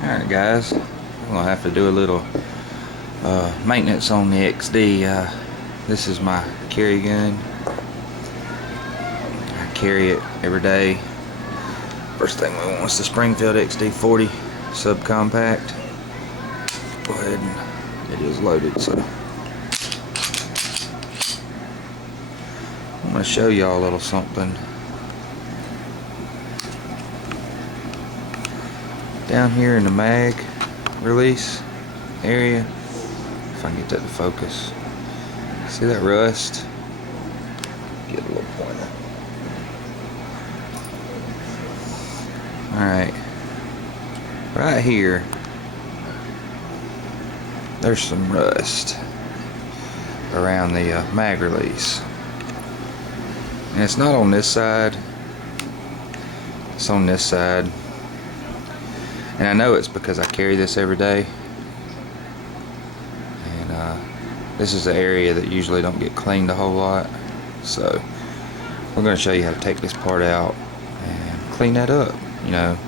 Alright guys, I'm gonna have to do a little maintenance on the XD. This is my carry gun. I carry it every day. First thing we want is the Springfield XD 40 subcompact. Go ahead and it is loaded, so I'm gonna show y'all a little something. Down here in the mag release area, if I can get that to focus, see that rust? Get a little pointer. Alright, right here there's some rust around the mag release, and it's not on this side, it's on this side. And I know it's because I carry this every day, and this is the area that usually don't get cleaned a whole lot. So we're going to show you how to take this part out and clean that up. You know,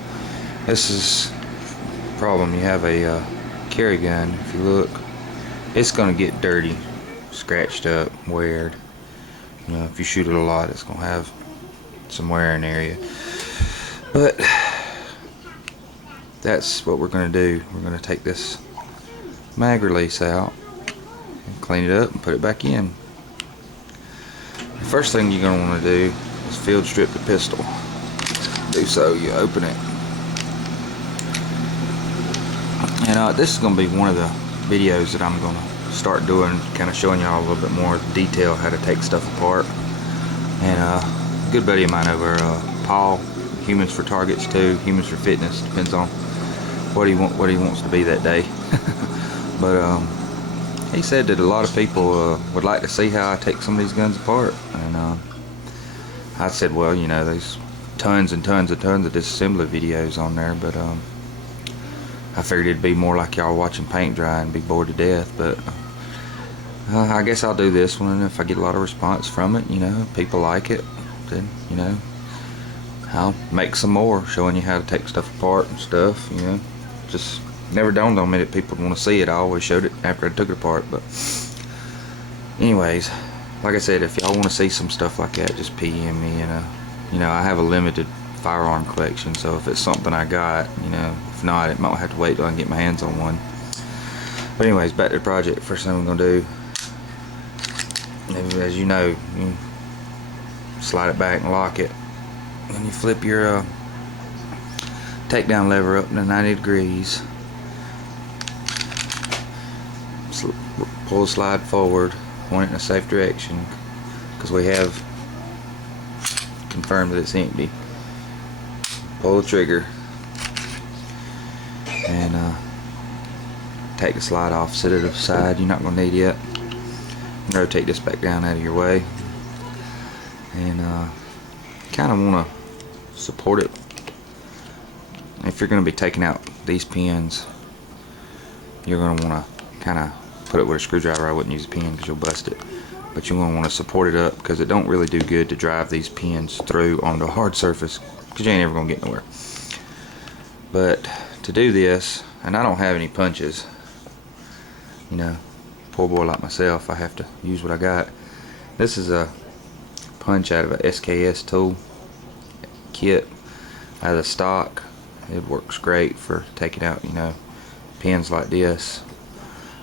this is the problem. You have a carry gun, if you look, it's going to get dirty, scratched up, weared. You know, if you shoot it a lot, it's going to have some wearing area. But that's what we're going to do. We're going to take this mag release out and clean it up and put it back in. The first thing you're going to want to do is field strip the pistol. Do so, you open it. And this is going to be one of the videos that I'm going to start doing, kind of showing y'all a little bit more detail how to take stuff apart. And a good buddy of mine over, Paul, Humans for Targets too, Humans for Fitness, depends on what he wants to be that day. But he said that a lot of people would like to see how I take some of these guns apart, and I said, well, you know, there's tons and tons and tons of disassembly videos on there, but I figured it'd be more like y'all watching paint dry and be bored to death. But I guess I'll do this one, and if I get a lot of response from it, you know, people like it, then, you know, I'll make some more showing you how to take stuff apart and stuff. You know, just never dawned on me that people want to see it. I always showed it after I took it apart. But anyways, like I said, if y'all want to see some stuff like that, just PM me. And you know, I have a limited firearm collection, so if it's something I got, you know, if not, it might have to wait till I can get my hands on one. But anyways, back to the project. First thing we're gonna do, as you know, you slide it back and lock it. When you flip your takedown lever up to 90 degrees, pull the slide forward, point it in a safe direction, because we have confirmed that it's empty. Pull the trigger and take the slide off, set it aside. You're not going to need it. Rotate this back down out of your way, and kind of want to support it. If you're going to be taking out these pins, you're going to want to kind of put it with a screwdriver. I wouldn't use a pin because you'll bust it, but you're going to want to support it up, because it don't really do good to drive these pins through onto a hard surface, because you ain't ever going to get nowhere. But to do this, and I don't have any punches, you know, poor boy like myself, I have to use what I got. This is a punch out of a SKS tool kit out of the stock. It works great for taking out, you know, pins like this.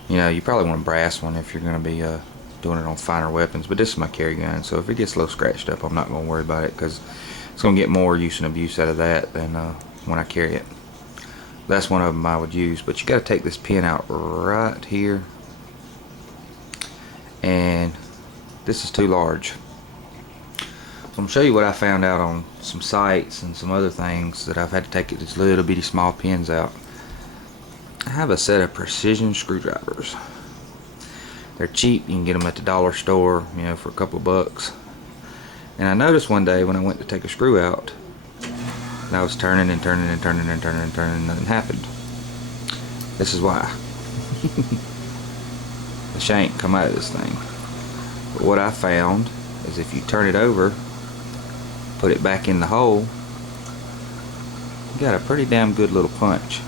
You know, you probably want a brass one if you're going to be doing it on finer weapons, but this is my carry gun, so if it gets a little scratched up, I'm not going to worry about it, because it's going to get more use and abuse out of that than when I carry it. That's one of them I would use. But you got to take this pin out right here, and this is too large. So I'm going to show you what I found out on some sites and some other things that I've had to take these little bitty small pins out. I have a set of precision screwdrivers. They're cheap. You can get them at the dollar store, you know, for a couple of bucks. And I noticed one day when I went to take a screw out, and I was turning and turning and turning and turning and turning, and nothing happened. This is why. The shank come out of this thing. But what I found is if you turn it over, put it back in the hole, you got a pretty damn good little punch.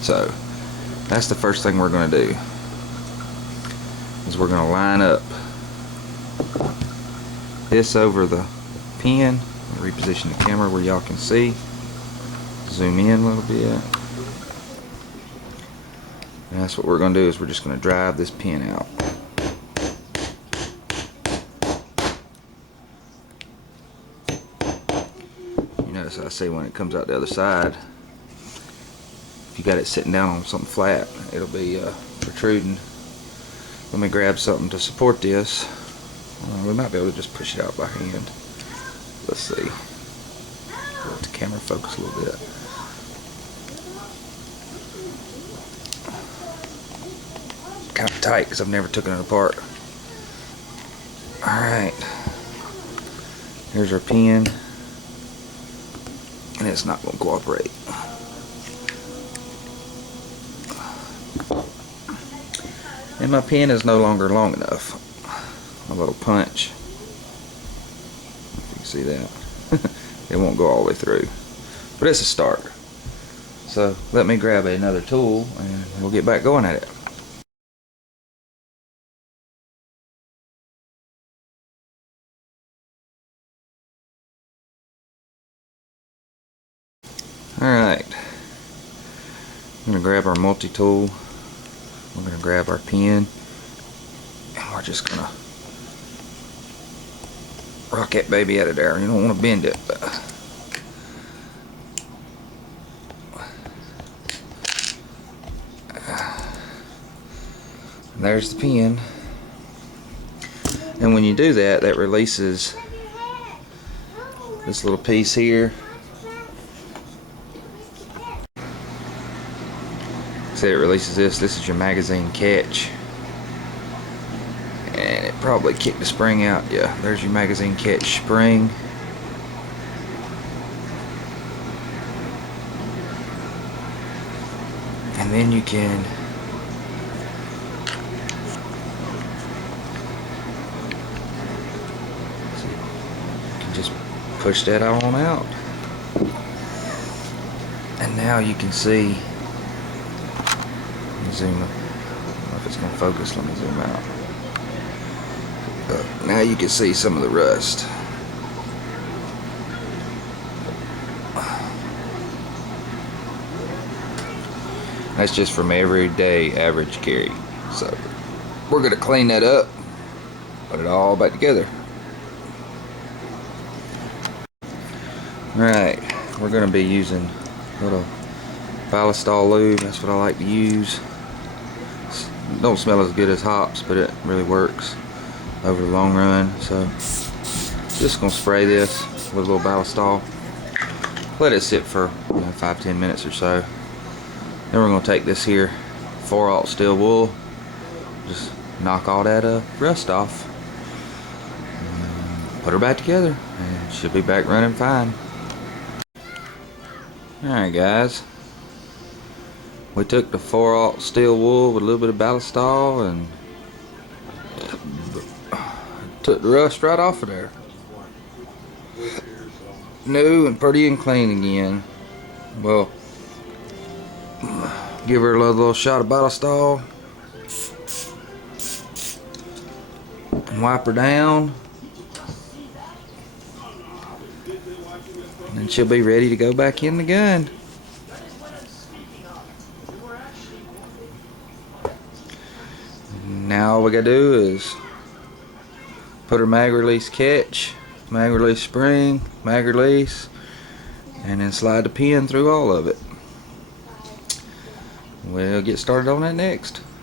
So that's the first thing we're going to do, is we're going to line up this over the pin. Reposition the camera where y'all can see. Zoom in a little bit. And that's what we're going to do, is we're just going to drive this pin out. You notice I say when it comes out the other side, if you got it sitting down on something flat, it'll be protruding. Let me grab something to support this. We might be able to just push it out by hand. Let's see. Let the camera focus a little bit. Kind of tight because I've never taken it apart. Alright. Here's our pin. And it's not going to cooperate. And my pin is no longer long enough. A little punch. If you can see that. It won't go all the way through. But it's a start. So let me grab another tool and we'll get back going at it. Alright. I'm going to grab our multi-tool. We're going to grab our pin. And we're just going to rock that baby out of there. You don't want to bend it. But there's the pin. And when you do that, that releases this little piece here. See, it releases this. This is your magazine catch. And it probably kicked the spring out. Yeah, there's your magazine catch spring. And then you can just push that on out. And now you can see, let me zoom up. I don't know if it's going to focus. Let me zoom out. Now you can see some of the rust. That's just from everyday average carry. So we're going to clean that up, put it all back together. Alright, we're going to be using a little Ballistol lube. That's what I like to use. Don't smell as good as hops, but it really works over the long run. So just gonna spray this with a little Ballistol, let it sit for 5-10 minutes or so. Then we're gonna take this here 4/0 steel wool, just knock all that rust off, and put her back together, and she'll be back running fine. Alright guys, we took the 4/0 steel wool with a little bit of Ballistol and took the rust right off of there. New and pretty and clean again. Well, give her a little shot of Ballistol and wipe her down, and then she'll be ready to go back in the gun. Now all we gotta do is put her mag release catch, mag release spring, mag release, and then slide the pin through all of it. We'll get started on that next.